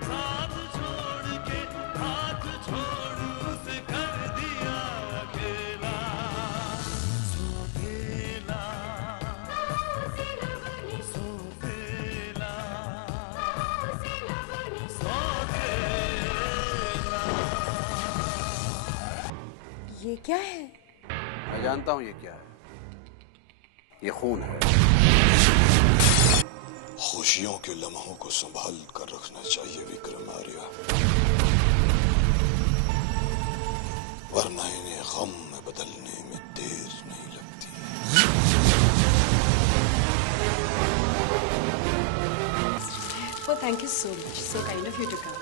साथ छोड़ के हाथ छोड़ उसे कर दिया अकेला, सोतेला सोतेला सोतेला। ये क्या है? मैं जानता हूं ये क्या है। ये खून है। खुशियों के लम्हों को संभाल कर रखना चाहिए विक्रमार्य, वरना इन्हें गम में बदलने में देर नहीं लगती। Oh, thank you so much. So kind of you to come.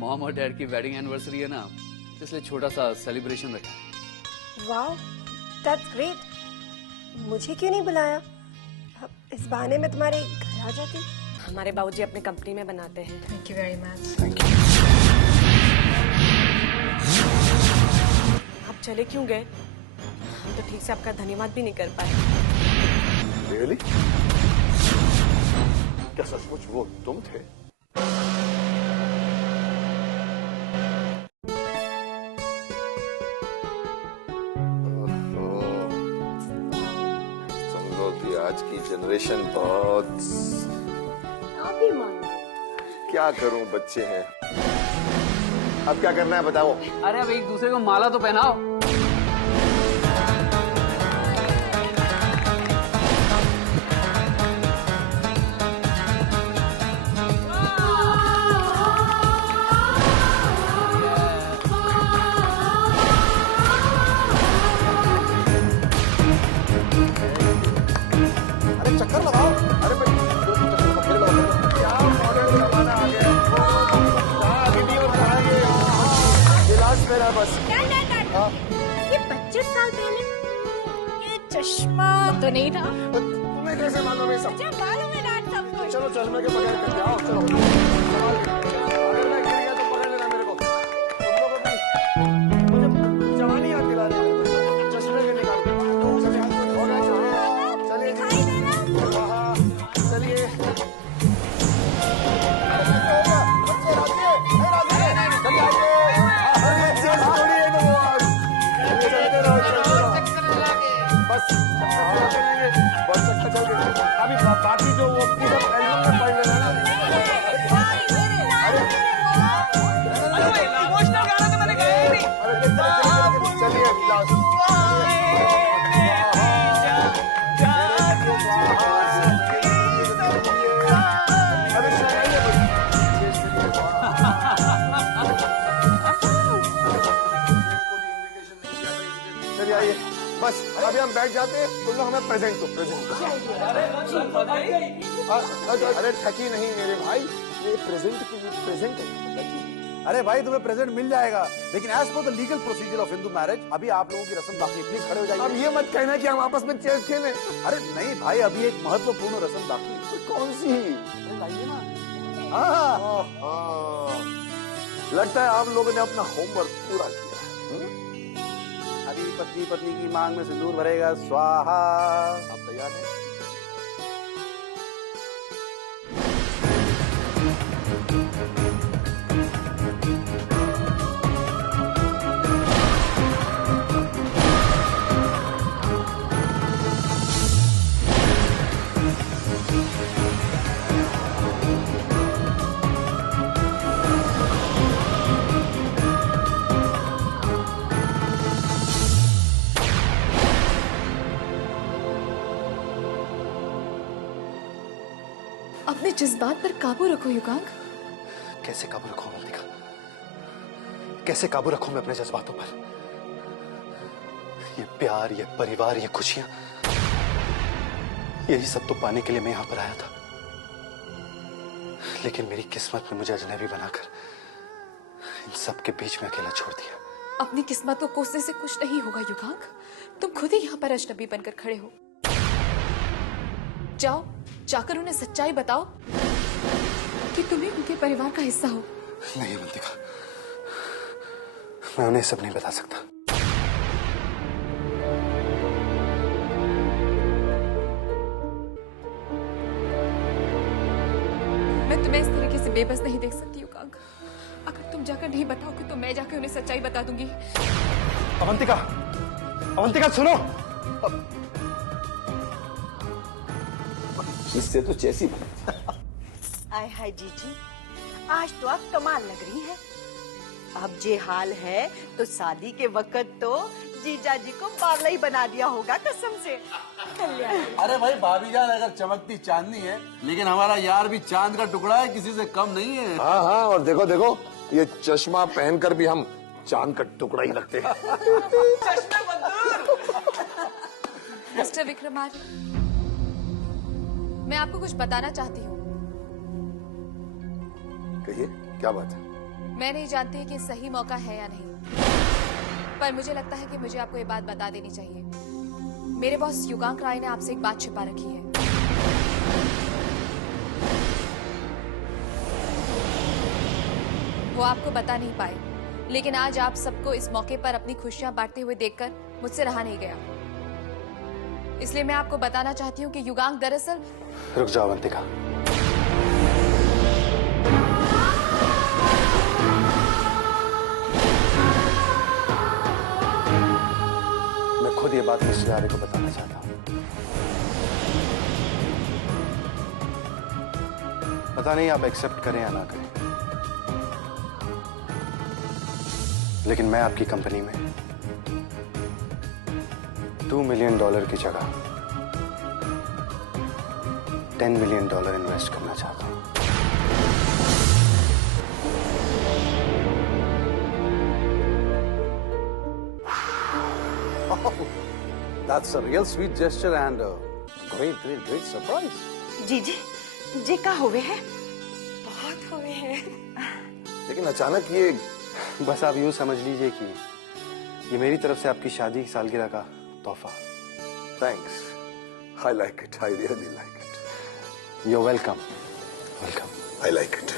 Mom और डैड की वेडिंग एनिवर्सरी है ना, इसलिए छोटा सा सेलिब्रेशन रखा है। Wow, that's great. मुझे क्यों नहीं बुलाया? इस बहाने में तुम्हारे घर आ जाती। हमारे बाबूजी अपनी कंपनी में बनाते हैं। Thank you very much. Thank you. आप चले क्यों गए? हम तो ठीक से आपका धन्यवाद भी नहीं कर पाए। रियली? क्या सचमुच वो तुम थे? आज की जनरेशन बहुत, आप भी मानो। क्या करूं, बच्चे हैं। अब क्या करना है बताओ? अरे अब एक दूसरे को माला तो पहनाओ। चक्कर लगाओ। अरे भाई क्या मॉडर्न जमाना आ गया। आगे भी और आगे गिलास मेरा बस। ये 25 साल पहले ये चश्मा तो नहीं था। तुम्हें कैसे मालूम है सब? मालूम है डैड सब कुछ। चलो चश्मे के बगैर करके आओ। चलो अगर मैं गिर गया तो पकड़ लेना मेरे को। तुम लोगों की मुझे जवानी याद दिला रहे हो। चश्मे के निकाल के हो गया। चलिए चलिए। अभी बाकी जो वो पूरा एल्बम में पढ़ लेना ना। इमोशनल गाना तो मैंने गाया ही नहीं। चलिए चलिए आइए बस। अभी हम बैठ जाते हैं। तुम लोग हमें प्रेजेंट दो। अरे ठकी नहीं मेरे भाई, ये प्रेजेंट के लिए प्रेजेंट है। अरे भाई तुम्हें प्रेजेंट मिल जाएगा, लेकिन as per the legal procedure of Hindu marriage अभी आप लोगों की रस्म बाकी। प्लीज खड़े हो जाइए। अब ये मत कहना कि हम आपस में चेस खेलें। अरे नहीं भाई, अभी एक महत्वपूर्ण रस्म बाकी है। कौन सी? लाइए ना। हाँ, लगता है आप लोगों ने अपना होमवर्क पूरा किया। अभी पत्नी पत्नी की मांग में सिंदूर भरेगा। स्वाहा। आप तैयार हैं? अपने जज्बात पर काबू रखो युगांक। कैसे काबू रखूं मल्लिका? कैसे काबू रखूं मैं अपने जज्बातों पर? ये प्यार, ये परिवार, ये खुशियां, यही सब तो पाने के लिए मैं यहां पर आया था। लेकिन मेरी किस्मत ने मुझे अजनबी बनाकर इन सब के बीच में अकेला छोड़ दिया। अपनी किस्मत को कोसने से कुछ नहीं होगा युगांक। तुम खुद ही यहाँ पर अजनबी बनकर खड़े हो। जाओ, जाकर उन्हें सच्चाई बताओ कि तुम ही उनके परिवार का हिस्सा हो। नहीं मल्लिका, मैं उन्हें सब नहीं बता सकता। मैं इस तरीके से बेबस नहीं देख सकती युगांक। अगर तुम जाकर नहीं बताओगे तो मैं जाकर उन्हें सच्चाई बता दूंगी। अवंतिका, अवंतिका सुनो। इससे तो जैसी आय हाय जीजी, आज तो आप कमाल लग रही हैं। अब जे हाल है तो शादी के वक्त तो जीजा जी को बावला ही बना दिया होगा कसम से। कल्याण। अरे भाई भाभी जान अगर चमकती चांदनी है, लेकिन हमारा यार भी चांद का टुकड़ा है, किसी से कम नहीं है। हाँ हाँ, और देखो देखो ये चश्मा पहनकर भी हम चांद का टुकड़ा ही लगते हैं। मिस्टर विक्रमार्य, मैं आपको कुछ बताना चाहती हूँ। कहिए, क्या बात है? मैं नहीं जानती कि सही मौका है या नहीं, पर मुझे लगता है कि मुझे आपको ये बात बता देनी चाहिए। मेरे बॉस युगांक राय ने आपसे एक बात छिपा रखी है। वो आपको बता नहीं पाए, लेकिन आज आप सबको इस मौके पर अपनी खुशियां बांटते हुए देखकर मुझसे रहा नहीं गया। इसलिए मैं आपको बताना चाहती हूँ कि युगांक दरअसल। रुक जाओ अवंतिका। मैं खुद ये बात मिस्टर आर्य को बताना चाहता हूँ। पता नहीं आप एक्सेप्ट करें या ना करें, लेकिन मैं आपकी कंपनी में $2 मिलियन की जगह $10 मिलियन इन्वेस्ट करना चाहता हूँ। That's a real sweet gesture and a great surprise. जीजी, जे का हुए है? बहुत हुए हैं। लेकिन अचानक ये बस आप यूं समझ लीजिए कि ये मेरी तरफ से आपकी शादी की सालगिरह का तोहफा। Thanks, I like it, I really like it. You're welcome. Welcome. I like it.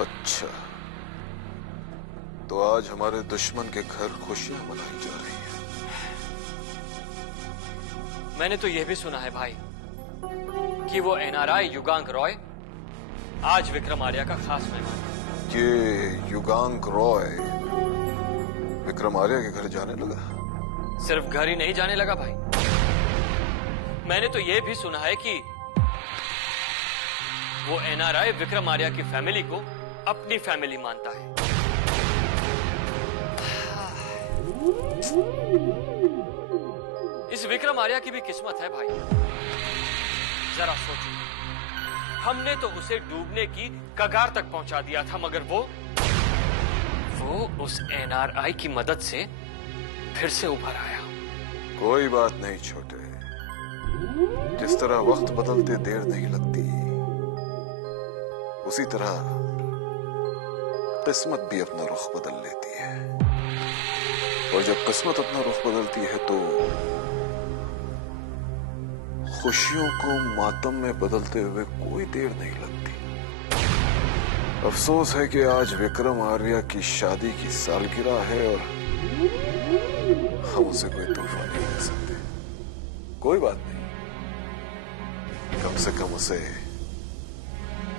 अच्छा, तो आज हमारे दुश्मन के घर खुशियां मनाई जा रही हैं। मैंने तो यह भी सुना है भाई कि वो एनआरआई युगांक रॉय आज विक्रम आर्या का खास मेहमान है। ये युगांक रॉय विक्रम आर्या के घर जाने लगा? सिर्फ घर ही नहीं जाने लगा भाई, मैंने तो यह भी सुना है कि वो एनआरआई विक्रम आर्या की फैमिली को अपनी फैमिली मानता है। इस विक्रम आर्या की भी किस्मत है भाई। जरा सोचो, हमने तो उसे डूबने की कगार तक पहुंचा दिया था, मगर वो उस एनआरआई की मदद से फिर से उभर आया। कोई बात नहीं छोटे, जिस तरह वक्त बदलते देर नहीं लगती, उसी तरह किस्मत भी अपना रुख बदल लेती है। और जब किस्मत अपना रुख बदलती है तो खुशियों को मातम में बदलते हुए कोई देर नहीं लगती। अफसोस है कि आज विक्रम आर्या की शादी की सालगिरह है और हम उसे कोई तोहफा नहीं दे सकते। कोई बात नहीं, कम से कम उसे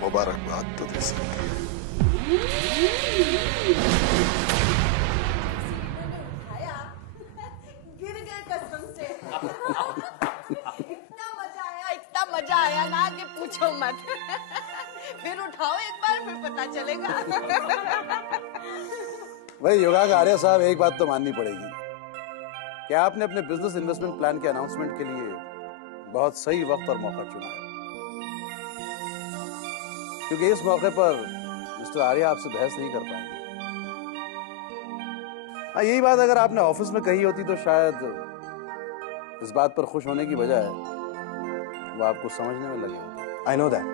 मुबारकबाद तो दे सकते हैं। गिर गए कसम से। इतना मजा आया ना कि पूछो मत। फिर उठाओ एक बार, फिर पता चलेगा। भाई युगांक आर्या साहब, एक बात तो माननी पड़ेगी कि आपने अपने बिजनेस इन्वेस्टमेंट प्लान के अनाउंसमेंट के लिए बहुत सही वक्त और मौका चुना है, क्योंकि इस मौके पर मिस्टर आर्या आपसे बहस नहीं कर पाएंगे। हाँ, यही बात अगर आपने ऑफिस में कही होती तो शायद इस बात पर खुश होने की बजाय वो आपको समझने में लगे होते। I know that.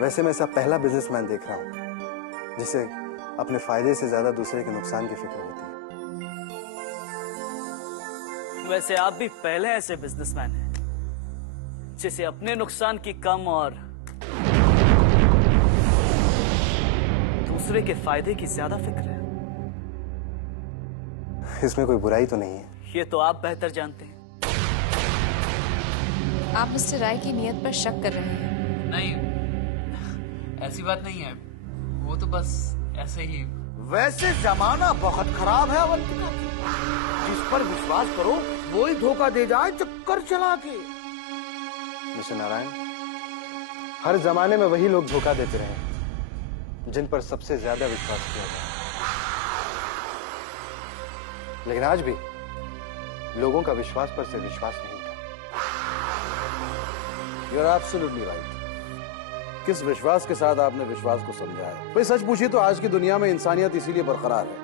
वैसे मैं ऐसा पहला बिजनेसमैन देख रहा हूं जिसे अपने फायदे से ज्यादा दूसरे के नुकसान की फिक्र होती है। वैसे आप भी पहले ऐसे बिजनेसमैन हैं जिसे अपने नुकसान की कम और दूसरे के फायदे की ज्यादा फिक्र है। इसमें कोई बुराई तो नहीं है। ये तो आप बेहतर जानते हैं। आप मिस्टर राय की नियत पर शक कर रहे हैं। नहीं, ऐसी बात नहीं है, वो तो बस ऐसे ही। वैसे जमाना बहुत खराब है अवंतिका, जिस पर विश्वास करो वो ही धोखा दे जाए चक्कर चला के। मिस्टर नारायण, हर जमाने में वही लोग धोखा देते रहे जिन पर सबसे ज्यादा विश्वास किया जाए, लेकिन आज भी लोगों का विश्वास पर से विश्वास नहीं उठा। You are absolutely right. किस विश्वास के साथ आपने विश्वास को समझा है। भाई सच पूछिए तो आज की दुनिया में इंसानियत इसीलिए बरकरार है,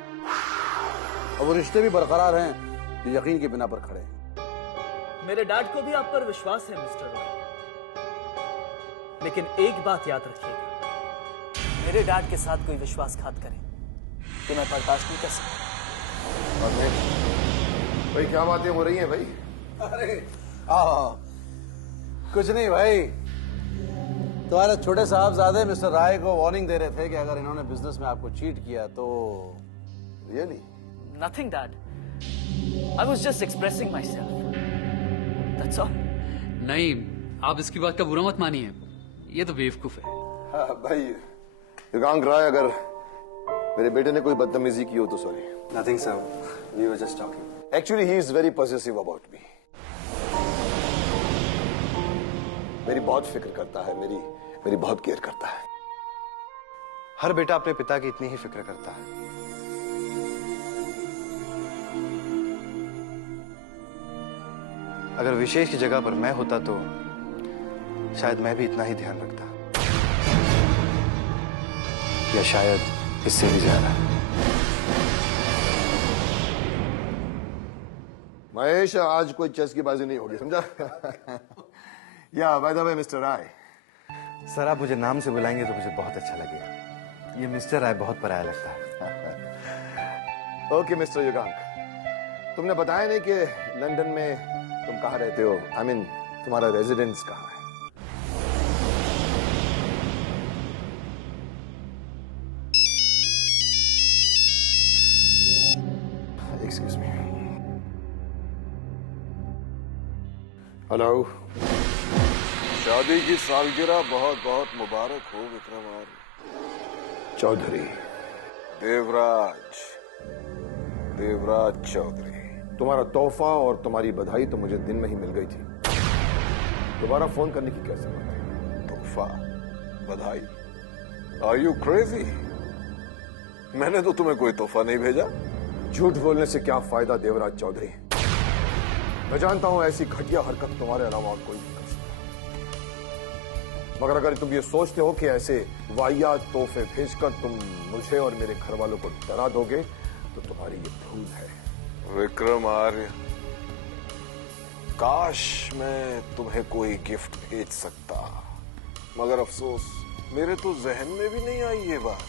और वो रिश्ते भी बरकरार हैं जो यकीन के बिना पर खड़े हैं। मेरे डैड को भी आप पर विश्वास है मिस्टर रॉय, लेकिन एक बात याद रखिएगा, मेरे डैड के साथ कोई विश्वासघात करे तो मैं बर्दाश्त नहीं कर सकता। और मैं भाई क्या बातें हो रही हैं भाई? अरे कुछ नहीं भाई, तुम्हारे छोटे साहबजादे मिस्टर राय को वार्निंग दे रहे थे कि अगर इन्होंने बिजनेस में आपको चीट किया तो। Really? Nothing, Dad. I was just expressing myself. That's all. नहीं, आप इसकी बात का बुरा मत मानिए, ये तो बेवकूफ है। हाँ भाई, युगांक राय, अगर मेरे बेटे ने कोई बदतमीजी की हो तो sorry. Nothing, sir. We were just talking. Actually, he is very possessive about me. मेरी बहुत फिक्र करता है, मेरी बहुत केयर करता है। हर बेटा अपने पिता की इतनी ही फिक्र करता है। अगर विशेष की जगह पर मैं होता तो शायद मैं भी इतना ही ध्यान रखता, या शायद इससे भी ज्यादा। महेश, आज कोई चेस की बाजी नहीं होगी, समझा? या by the way mister Rai. Sir, आप मुझे नाम से बुलाएंगे तो मुझे बहुत अच्छा लगेगा। ये मिस्टर राय बहुत पराया लगता है। ओके मिस्टर युगांक, तुमने बताया नहीं कि लंदन में तुम कहाँ रहते हो? I mean, तुम्हारा रेजिडेंस कहाँ है? Excuse me. हेलो। शादी की सालगिरह बहुत बहुत मुबारक हो विक्रमार्य। चौधरी देवराज चौधरी, तुम्हारा तोहफा और तुम्हारी बधाई तो मुझे दिन में ही मिल गई थी। दोबारा फोन करने की क्या जरूरत है? तोहफा, बधाई? Are you crazy? मैंने तो तुम्हें कोई तोहफा नहीं भेजा। झूठ बोलने से क्या फायदा देवराज चौधरी? मैं जानता हूं ऐसी घटिया हरकत तुम्हारे अलावा और कोई नहीं कर सकता, मगर अगर तुम ये सोचते हो कि ऐसे वाहियात तोहफे भेजकर तुम मुझे और मेरे घर वालों को डरा दोगे तो तुम्हारी ये भूल है। विक्रमार्य, काश मैं तुम्हें कोई गिफ्ट भेज सकता, मगर अफसोस मेरे तो जहन में भी नहीं आई ये बात।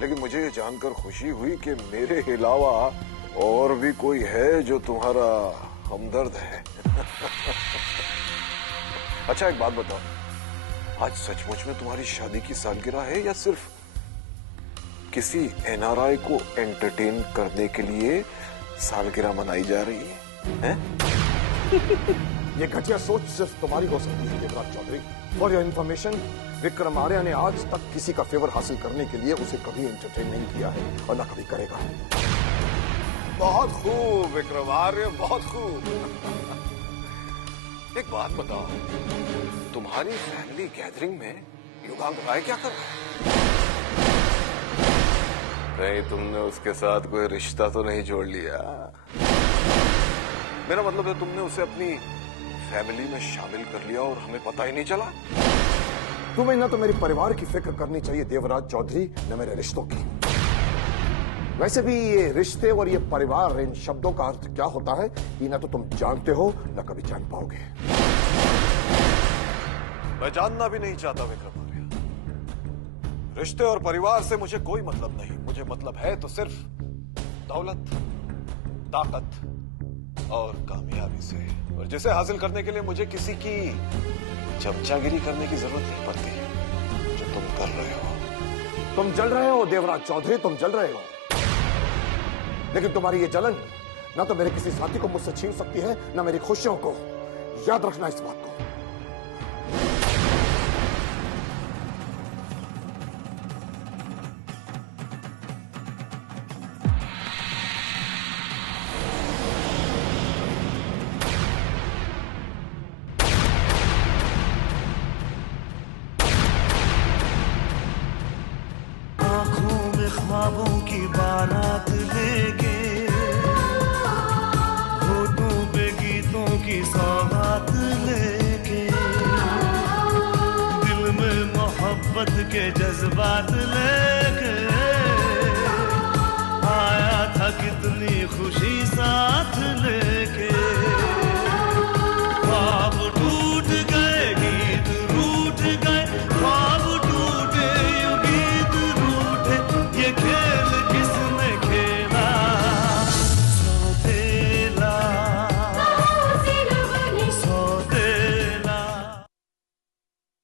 लेकिन मुझे ये जानकर खुशी हुई कि मेरे अलावा और भी कोई है जो तुम्हारा हमदर्द है। अच्छा एक बात बताओ, आज सचमुच में तुम्हारी शादी की सालगिरह है या सिर्फ किसी एनआरआई को एंटरटेन करने के लिए सालगिरह मनाई जा रही है? ये घटिया सोच सिर्फ तुम्हारी हो सकती है Devraj Chaudhary. For your information, Vikramarya ने आज तक किसी का फेवर हासिल करने के लिए उसे कभी एंटरटेन नहीं किया है और ना कभी करेगा। बहुत खूब विक्रमार्य, बहुत खूब। एक बात बताओ, तुम्हारी फैमिली गैदरिंग में युगांक राय क्या कर रहा है? नहीं, तुमने उसके साथ कोई रिश्ता तो नहीं जोड़ लिया? मेरा मतलब है तुमने उसे अपनी फैमिली में शामिल कर लिया और हमें पता ही नहीं चला? तुम्हें ना तो मेरे परिवार की फिक्र करनी चाहिए देवराज चौधरी, न मेरे रिश्तों की। वैसे भी ये रिश्ते और ये परिवार, इन शब्दों का अर्थ क्या होता है ये ना तो तुम जानते हो ना कभी जान पाओगे। मैं जानना भी नहीं चाहता विक्रम। रिश्ते और परिवार से मुझे कोई मतलब नहीं। मुझे मतलब है तो सिर्फ दौलत, ताकत और कामयाबी से, और जिसे हासिल करने के लिए मुझे किसी की चमचागिरी करने की जरूरत नहीं पड़ती, जो तुम कर रहे हो। तुम जल रहे हो देवराज चौधरी, तुम जल रहे हो, लेकिन तुम्हारी ये जलन ना तो मेरे किसी साथी को मुझसे छीन सकती है, ना मेरी खुशियों को। याद रखना इस बात को। आंखों में ख्वाबों की बारात लेके, होठों पे गीतों की सौगात लेके, दिल में मोहब्बत के जज्बात ले